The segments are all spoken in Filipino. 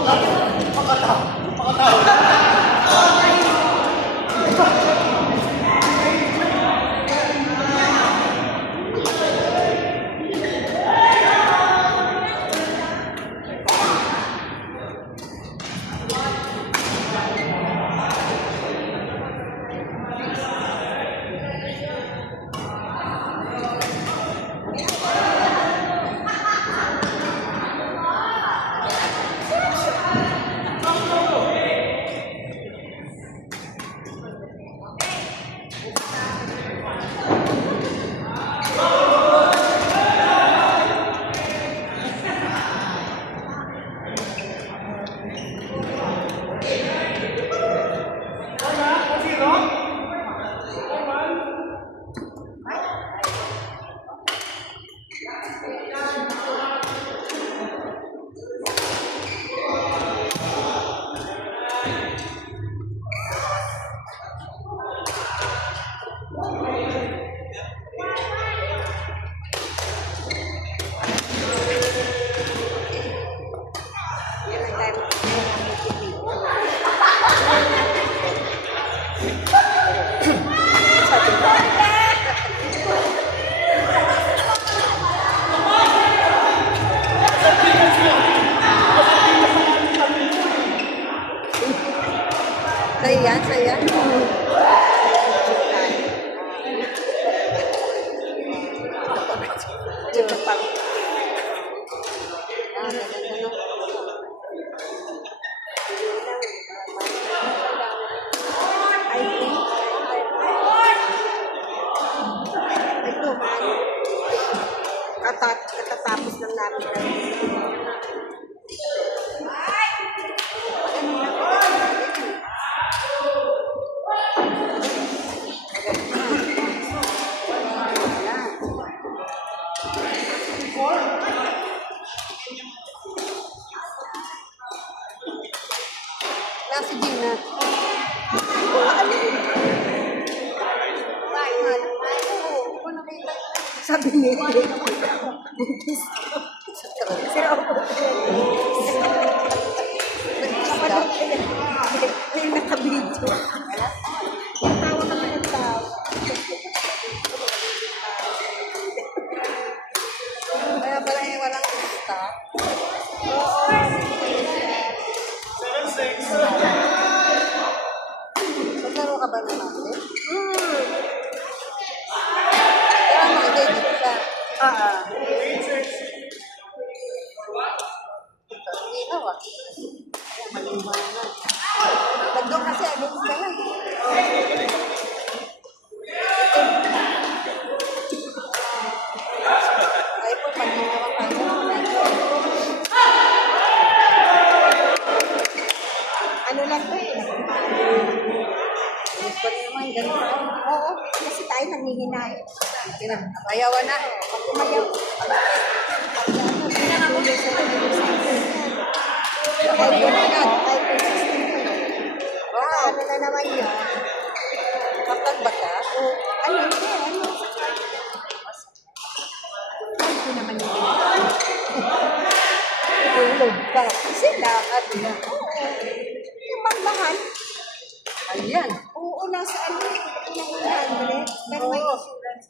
Saya. Katatapos lang namin. Si Gina. Sabi niya. May nakabidyo. Tawa ka ng tao. Kaya pala walang stock. Maglaro ka ba naman? Kaya mag-edit ka. Ikaw ah. Maliwanag. Bagdo kasi agad ka lang. Ay po, pag-ginawa kayo. Ano lang to eh. Gusto naman, ganun. Oo, kasi tayo nangihinay. Ayawan na. Pag umayaw. Ayawan na agad. Ano na naman yan? Kapag ba ka? Ano yun? Ano? Ano naman yun? Tulog ka. Sila. At yan. Oo. Yung magmahal. Ayan. Oo, nasa ano, ng 100. Pero may Oo. insurance.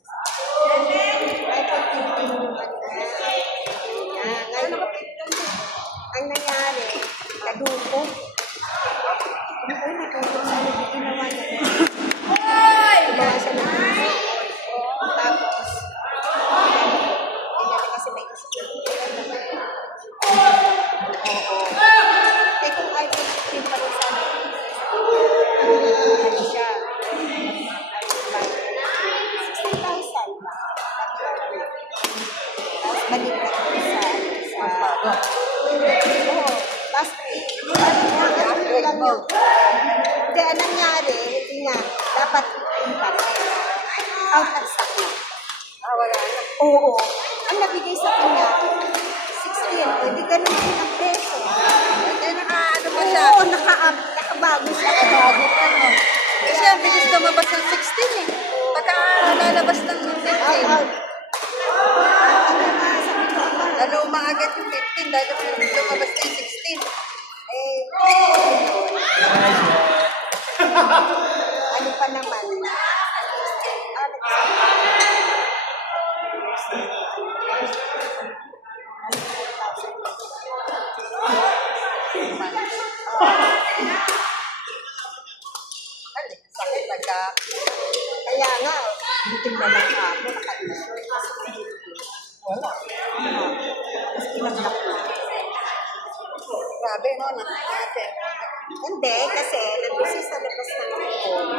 Ay, pag-ibig yung ano na. Ngayon, ang nangyari, kaduko. Ano ko, natulog sa ano, ginawa niya. Gumawa siya ng puso. Tapos, hindi kasi may insurance. Oo. Eh, kung iPhone 16 pa rin sana, ano siya? 16,000. Tapos balik na ko sa oo. Tapos ano lang yun. Hindi, anong nangyari, hindi nga, dapat yung pa rin. Out of stock na. Wala na. Oo. Ang nabigay sa kanya, 16. Hindi ganun din ang peso. Eh, naka-ano pa siya? Oo, nakabago siya. Bago pa, no? Kasi ang bilis lumabas ng 16 eh. Pagka lalabas ng 15. Lalo umaagad yung 15 dahil lumabas na yung 16. Ay, sakit pagka. Kaya nga, buti na lang ako, naka-insure. Kasi hindi. Wala. Kasi pinag-lock ko. Grabe, no? Natin. Hindi, kasi nandun siya sa labas ng phone.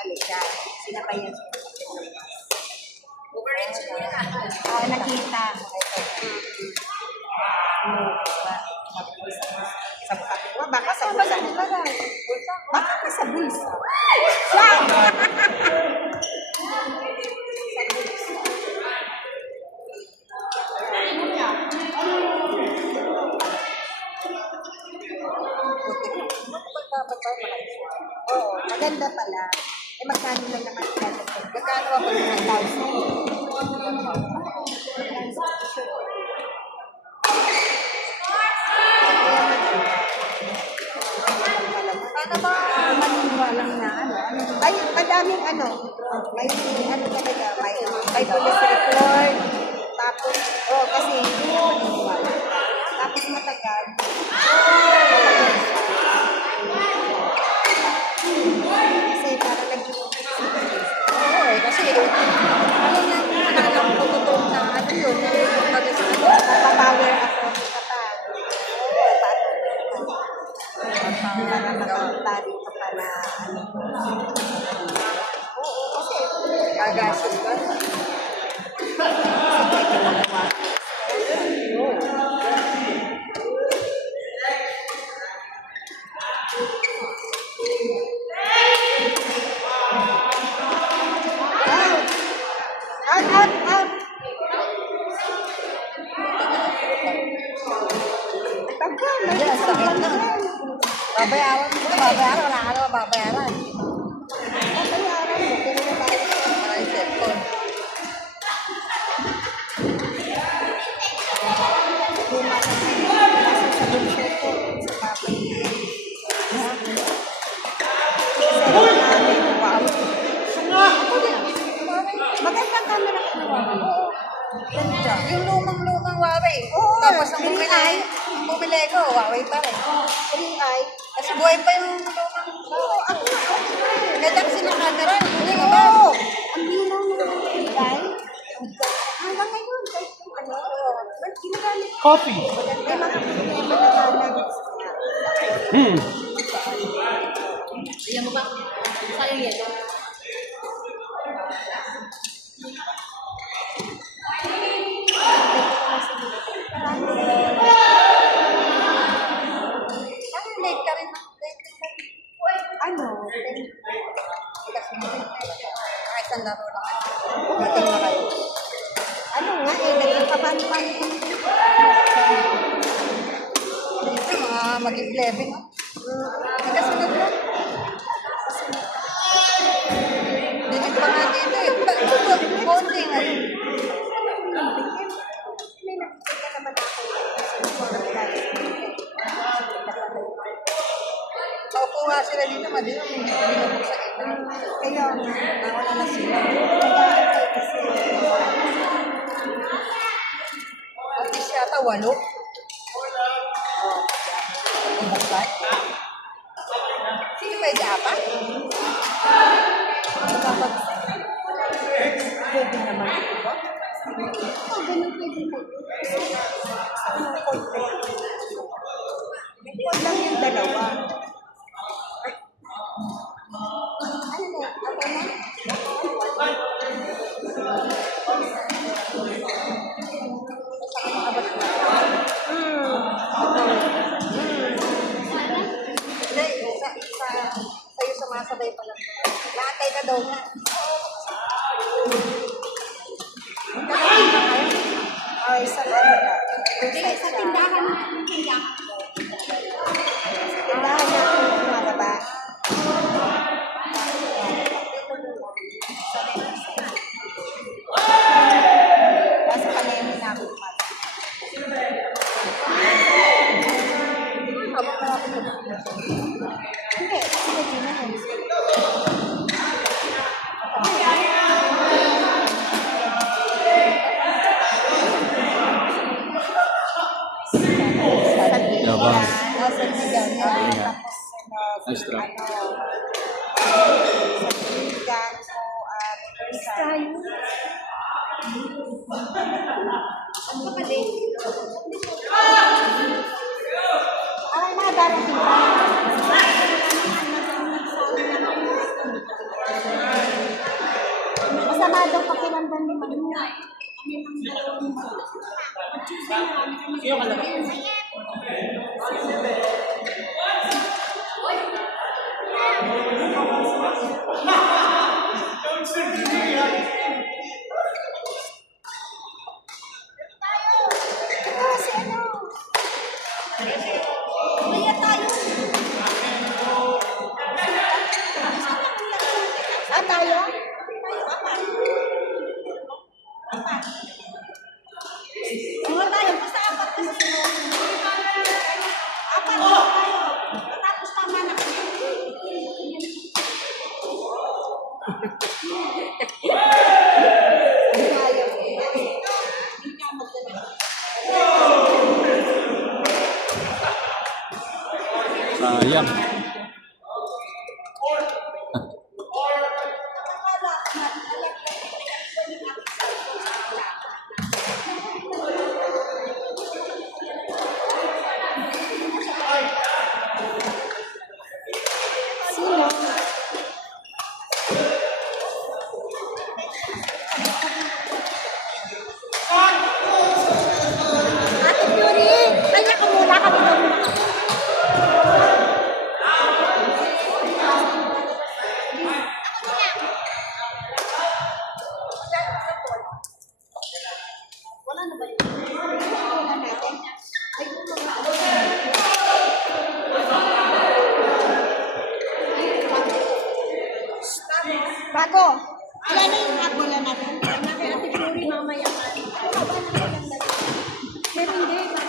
Siya. Sinabayan siya. Oo, nakita. Sa kapwa, baka sa bulsa. Baka sa bulsa. Siya! Oo, maganda pala. Eh, magkano lang naman sila? Magkano ako ng 1,000? Paano ba maniniwalang na ano? Ay, madaming ano. May ano talaga. May police report. Tapos, kasi hindi na maniniwala. Tapos matagal. Kasi para nag-i-office. Oo, kasi alam na alam ko totoo na ano yun, Papapower ako. Oo, para makapagtari ka pa na ano. Oo, kasi gagastos ba? pwede magawa. Out! Tagal, Hindi, ang sakit na. Babayaran mo, wala ka naman babayaran. Babayaran mo, pero nabayad ka. Para yung cellphone. Magandang camera ka naman. Oo. Ganda. Yung lumang Huawei. Oo, Tapos ang green bumili, eye. ko, Huawei pa rin. Green eye. Kasi buhay pa yung lumang. Oo, ako nga. Ganda kasi ng camera. Hindi ka ba? Oo. Ang linaw ng green eye. Hanggang ngayon, kahit yung ano, ba't ginagamit? Coffee. May mga problema na namin. Ayan mo ba? Sayang yan. Parang late ka rin. Ano? Kasi kahit saan laro lang. Dating na kayo. Ano nga eh, nagkakabali-bali kami. Dito, mga mag-11. Hindi kasi nag-vlog. Dinig pa nga dito eh. Konti nga. May nakikita naman ako. Paupo nga sila dito, madinom. Binubok sa ito. Kaya, Nawala na sila. nag-aantay kasi. At least yata 8. Bumuklat. Sige, pwede 4? Pwede naman ito ba? Ganun pwede na. Huwag lang yung dalawa. Ano na? Ako na? Hindi, sa'yo sumasabay pa lang. Latay ka daw nga. Ay, sa ano na? Sa tindahan. Tindahan na ako lumalaba. Nasa kanemi na ako lumalaba. Hindi, kasi hindi na yun. Abang. Nasa ligan. Ayan. Tapos, Extra. sa ligan ko, ay, mga darating pa. Masama daw pakiramdam ni Manu. Ito, si ano? Kaya tayo. Ah, tayo? Mga tayo, basta apat kasi. Apat tayo. Tapos tama na kami. Tayo. Sayang. Sino? Ate Yuri, kanya ka muna kami daw muna. Wala na ba yun? Wala natin. Bago. Wala na yung abola natin. Kaya Ate Yuri mamaya. Meron din.